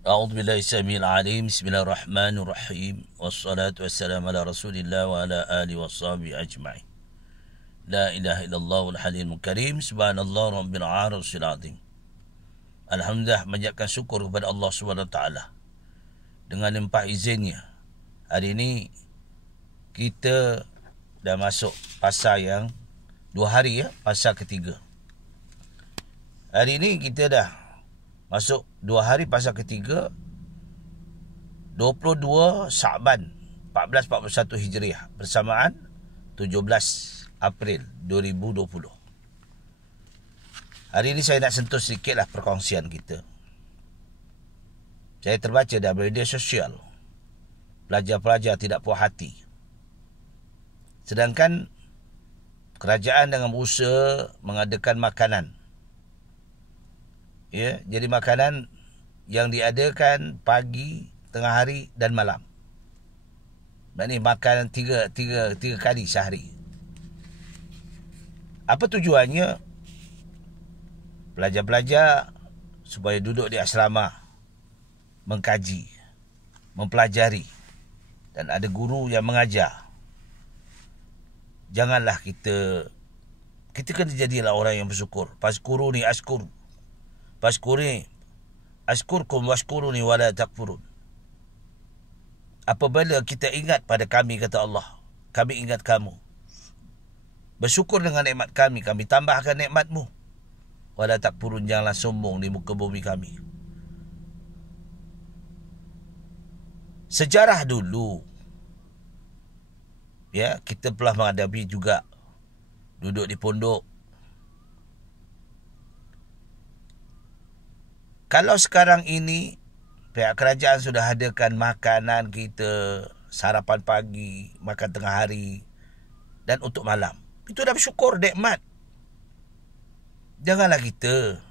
أعوذ بالله السميع العليم بسم الله الرحمن الرحيم والصلاة والسلام على رسول الله وعلى آله وصحبه أجمعين لا إله إلا الله الحليم الكريم سبحان الله رب العرش العظيم. Alhamdulillah, menjadikan syukur kepada Allah SWT dengan limpah izinnya. Hari ini kita dah masuk fasa yang 2 hari fasa ketiga. Hari ini kita dah masuk 2 hari fasa ketiga, 22 Sa'ban 1441 Hijriah bersamaan 17 April 2020. Hari ini saya nak sentuh sedikitlah perkongsian kita. Saya terbaca dalam media sosial, pelajar-pelajar tidak puas hati. Sedangkan kerajaan dengan berusaha mengadakan makanan. Ya, jadi makanan yang diadakan pagi, tengah hari dan malam. Maknanya makanan tiga kali sehari. Apa tujuannya? Pelajar-pelajar supaya duduk di asrama, mengkaji, mempelajari, dan ada guru yang mengajar. Janganlah kita kena jadilah orang yang bersyukur. Fazkuruni ashkur. Fashkuri ashkurkum washkuruni wala takfurun. Apabila kita ingat pada kami, kata Allah, kami ingat kamu. Bersyukur dengan nikmat kami, kami tambahkan nikmatmu. Wala takfurun, janganlah sombong di muka bumi kami. Sejarah dulu, ya, kita telah menghadapi juga duduk di pondok. Kalau sekarang ini pihak kerajaan sudah adakan makanan kita, sarapan pagi, makan tengah hari dan untuk malam, itu dah bersyukur, nikmat. Janganlah kita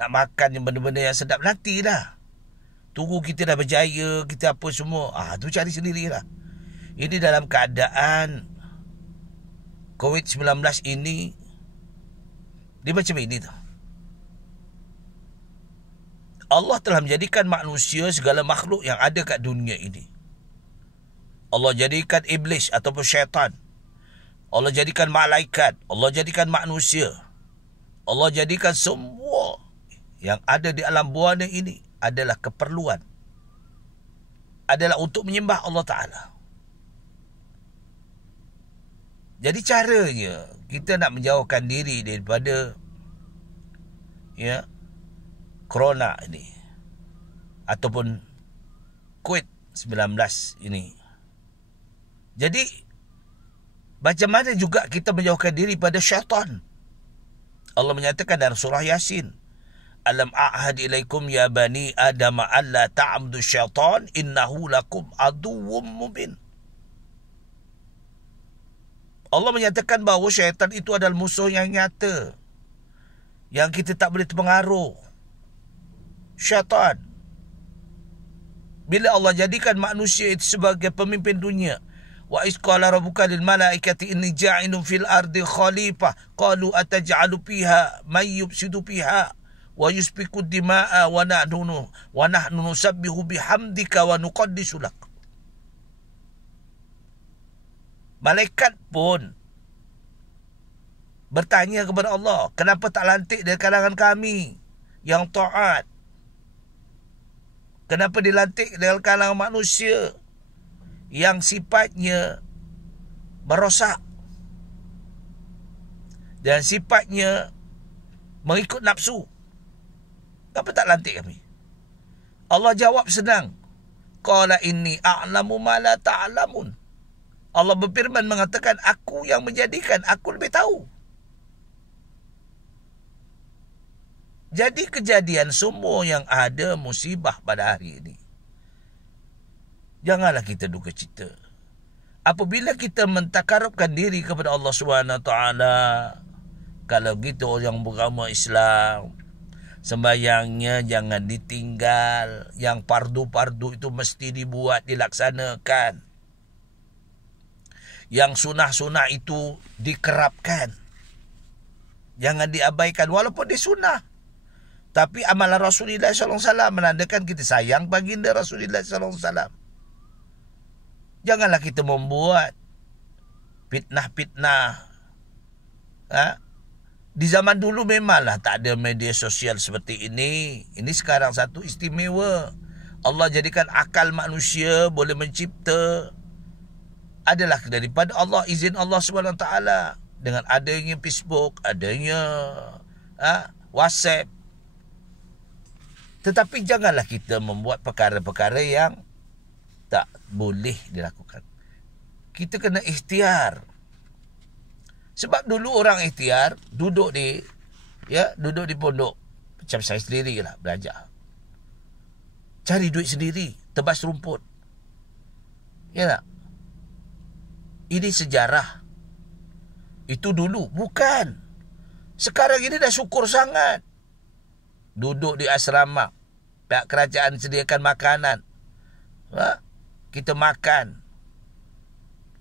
nak makan yang benda-benda yang sedap, nantilah. Tunggu kita dah berjaya, kita apa semua, tu cari sendirilah. Ini dalam keadaan COVID-19 ini, dia macam ini tu. Allah telah menjadikan manusia segala makhluk yang ada kat dunia ini. Allah jadikan iblis ataupun syaitan. Allah jadikan malaikat. Allah jadikan manusia. Allah jadikan semua yang ada di alam buana ini adalah keperluan. Adalah untuk menyembah Allah Ta'ala. Jadi caranya kita nak menjauhkan diri daripada Corona ini ataupun COVID-19 ini. Jadi macam mana juga kita menjauhkan diri pada syaitan? Allah menyatakan dalam surah Yasin, Alam a'had ilaikum ya bani Adam alla ta'amdu syaitan innahu lakum aduwwum mubin. Allah menyatakan bahawa syaitan itu adalah musuh yang nyata, yang kita tak boleh terpengaruh. Syaitan, bila Allah jadikan manusia itu sebagai pemimpin dunia, wa isqala rabbuka lil malaikati inni ja'ilun fil ardi khalifah qalu ataj'alu fiha may yufsidu fiha wa yusfiku dima'a wa nahnu nusabbihu bihamdika wa nuqaddisu lak. Malaikat pun bertanya kepada Allah, kenapa tak lantik dari kalangan kami yang taat? Kenapa dilantik dalam kalangan manusia yang sifatnya merosak dan sifatnya mengikut nafsu? Kenapa tak lantik kami? Allah jawab senang. Qala inni a'lamu ma la ta'lamun. Allah berfirman mengatakan, aku yang menjadikan, aku lebih tahu. Jadi kejadian semua yang ada musibah pada hari ini, janganlah kita duka cita. Apabila kita mentakarubkan diri kepada Allah SWT, kalau gitu orang beragama Islam, sembahyangnya jangan ditinggal. Yang pardu-pardu itu mesti dibuat, dilaksanakan. Yang sunah-sunah itu dikerapkan, jangan diabaikan walaupun dia sunah. Tapi amalan Rasulullah SAW menandakan kita sayang baginda Rasulullah SAW. Janganlah kita membuat fitnah-fitnah. Di zaman dulu memanglah tak ada media sosial seperti ini. Ini sekarang satu istimewa. Allah jadikan akal manusia boleh mencipta. Adalah daripada Allah, izin Allah SWT. Dengan adanya Facebook, adanya WhatsApp. Tetapi janganlah kita membuat perkara-perkara yang tak boleh dilakukan. Kita kena ikhtiar. Sebab dulu orang ikhtiar duduk di pondok. Macam saya sendiri lah belajar. Cari duit sendiri, tebas rumput. Ya tak? Ini sejarah. Itu dulu, bukan. Sekarang ini dah syukur sangat. Duduk di asrama, pihak kerajaan sediakan makanan. Kita makan.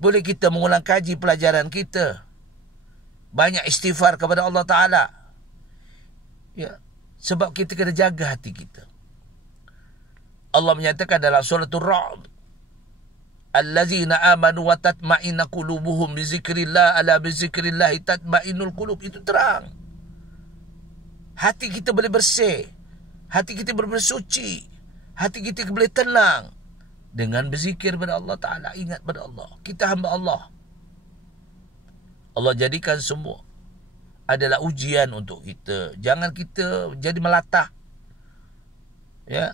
Boleh kita mengulang kaji pelajaran kita. Banyak istighfar kepada Allah Ta'ala. Ya, sebab kita kena jaga hati kita. Allah menyatakan dalam surah Ar-Ra'd, allazina amanu wa tatma'inna qulubuhum bi zikrillah, ala bi zikrillah tatma'innul qulub. Itu terang. Hati kita boleh bersih, hati kita boleh bersuci, hati kita boleh tenang dengan berzikir pada Allah Ta'ala. Ingat pada Allah. Kita hamba Allah. Allah jadikan semua adalah ujian untuk kita. Jangan kita jadi melatah. Ya.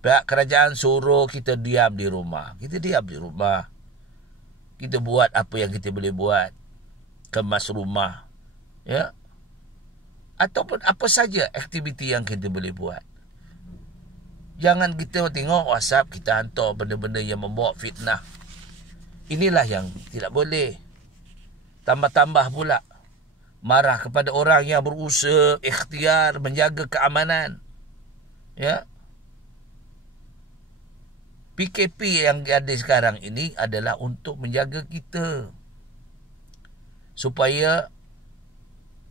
Pihak kerajaan suruh kita diam di rumah. Kita diam di rumah. Kita buat apa yang kita boleh buat. Kemas rumah. Ya. Ataupun apa saja aktiviti yang kita boleh buat. Jangan kita tengok WhatsApp, kita hantar benda-benda yang membawa fitnah. Inilah yang tidak boleh. Tambah-tambah pula marah kepada orang yang berusaha ikhtiar menjaga keamanan. Ya. PKP yang ada sekarang ini adalah untuk menjaga kita. Supaya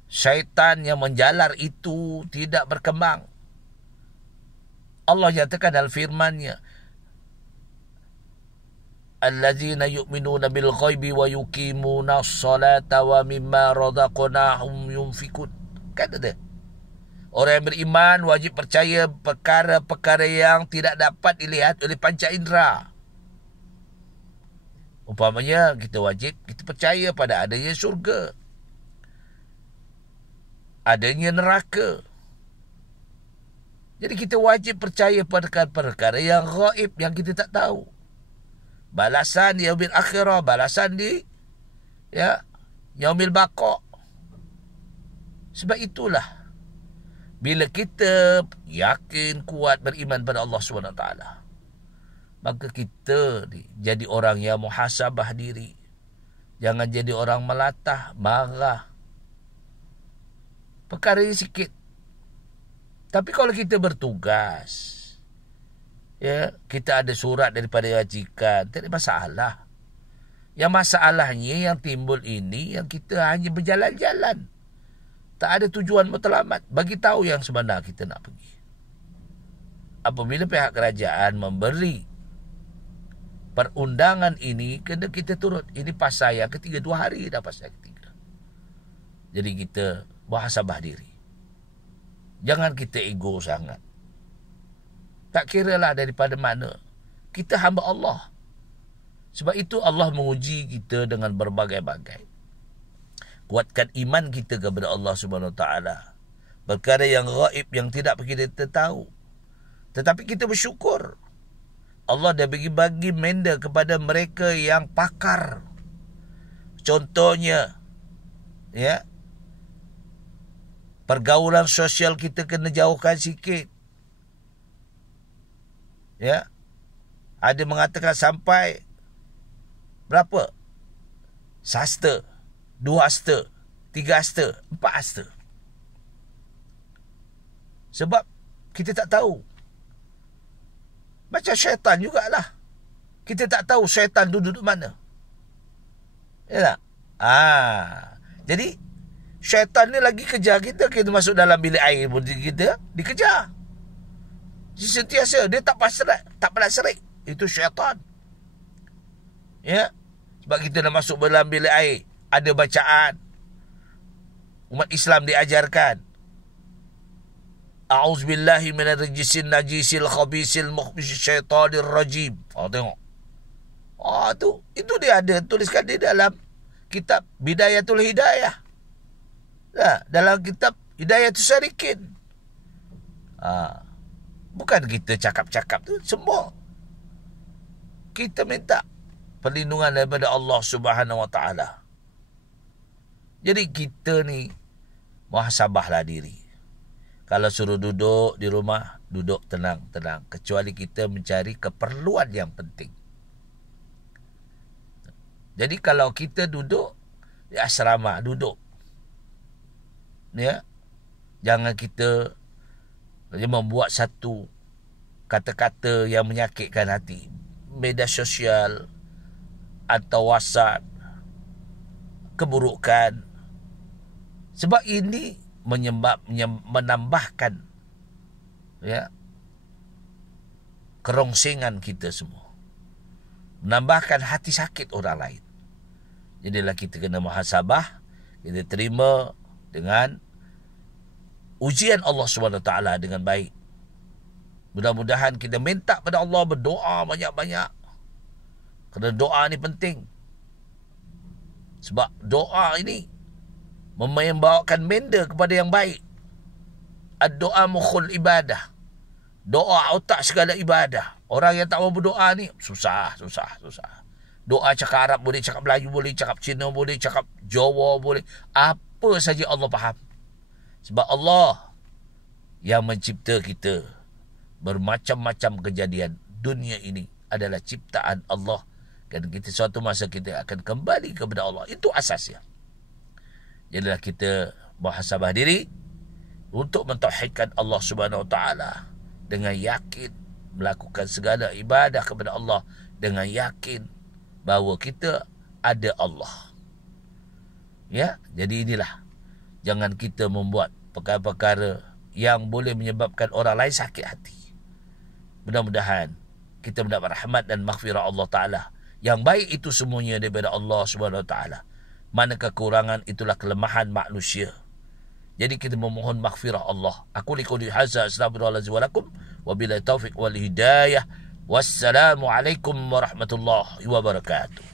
syaitan yang menjalar itu tidak berkembang. Allah nyatakan dalam firman-Nya, allazina yu'minuna bil ghaibi wa yuqimuna as-salata wa mimma razaqnahum yunfikun. Kata dia, orang yang beriman wajib percaya perkara-perkara yang tidak dapat dilihat oleh panca indera. Umpamanya kita percaya pada adanya syurga, adanya neraka. Jadi kita wajib percaya pada perkara yang gaib, yang kita tak tahu. Balasan di yaumil akhirah, balasan di yaumil baqa. Sebab itulah bila kita yakin kuat beriman pada Allah SWT, maka kita jadi orang yang muhasabah diri. Jangan jadi orang melatah, marah. Perkara ini sikit. Tapi kalau kita bertugas, kita ada surat daripada majikan, tak ada masalah. Yang masalahnya yang timbul ini, yang kita hanya berjalan-jalan, tak ada tujuan matlamat, bagi tahu yang sebenar kita nak pergi. Apabila pihak kerajaan memberi perundangan ini, kena kita turut. Ini pasal yang ketiga, 2 hari dah pasal yang ketiga. Jadi kita muhasabah diri. Jangan kita ego sangat. Tak kiralah daripada mana, kita hamba Allah. Sebab itu Allah menguji kita dengan berbagai-bagai. Kuatkan iman kita kepada Allah SWT. Perkara yang gaib, yang tidak kita tahu. Tetapi kita bersyukur. Allah dah bagi menda kepada mereka yang pakar. Contohnya, pergaulan sosial kita kena jauhkan sikit. Ada mengatakan sampai berapa? Sasta, 2 hasta, 3 hasta, 4 hasta. Sebab kita tak tahu. Macam syaitan jugalah. Kita tak tahu syaitan duduk mana. Ya tak? Jadi Syaitan ni lagi kejar kita. Kita masuk dalam bilik air pun kita dikejar. Sentiasa dia tak pernah serik. Itu syaitan. Ya. Sebab kita dah masuk dalam bilik air, ada bacaan. Umat Islam diajarkan, A'udzubillahi minarrijisin najisil khabisil mukhbisyis syaitanir rajim. Tengok. Itu dia ada tuliskan di dalam kitab Bidayatul Hidayah. Dalam kitab Hidayatus Salikin. Bukan kita cakap-cakap tu, semua kita minta perlindungan daripada Allah Subhanahu Wa Taala. Jadi kita ni muhasabahlah diri. Kalau suruh duduk di rumah, duduk tenang-tenang. Kecuali kita mencari keperluan yang penting. Jadi kalau kita duduk di asrama, duduk. Ya. Jangan kita membuat satu kata-kata yang menyakitkan hati. Media sosial atau WhatsApp, keburukan. Sebab ini menambahkan kerongsengan kita semua, menambahkan hati sakit orang lain. Jadilah kita kena muhasabah, kita terima dengan ujian Allah SWT dengan baik. Mudah-mudahan kita minta pada Allah, berdoa banyak-banyak, kerana doa ni penting. Sebab doa ini membawakan minda kepada yang baik. Ad-doa mukhul ibadah. Doa otak segala ibadah. Orang yang tak mau berdoa ni susah. Doa cakap Arab boleh, cakap Melayu boleh, cakap Cina boleh, cakap Jawa boleh. Apa saja Allah faham. Sebab Allah yang mencipta kita. Bermacam-macam kejadian. Dunia ini adalah ciptaan Allah. Dan kita suatu masa kita akan kembali kepada Allah. Itu asasnya. Jadilah kita muhasabah diri untuk mentauhidkan Allah Subhanahu Wa Taala dengan yakin, melakukan segala ibadah kepada Allah dengan yakin bahawa kita ada Allah. Ya, jadi inilah, jangan kita membuat perkara-perkara yang boleh menyebabkan orang lain sakit hati. Mudah-mudahan kita mendapat rahmat dan maghfirah Allah Taala. Yang baik itu semuanya daripada Allah Subhanahu Wa Taala. Mana kekurangan itulah kelemahan manusia. Jadi kita memohon maghfirah Allah. Aku liquli hadza astaghfirullahalazim wa lakum wa billahi taufiq wal hidayah. Wassalamu alaikum warahmatullahi wabarakatuh.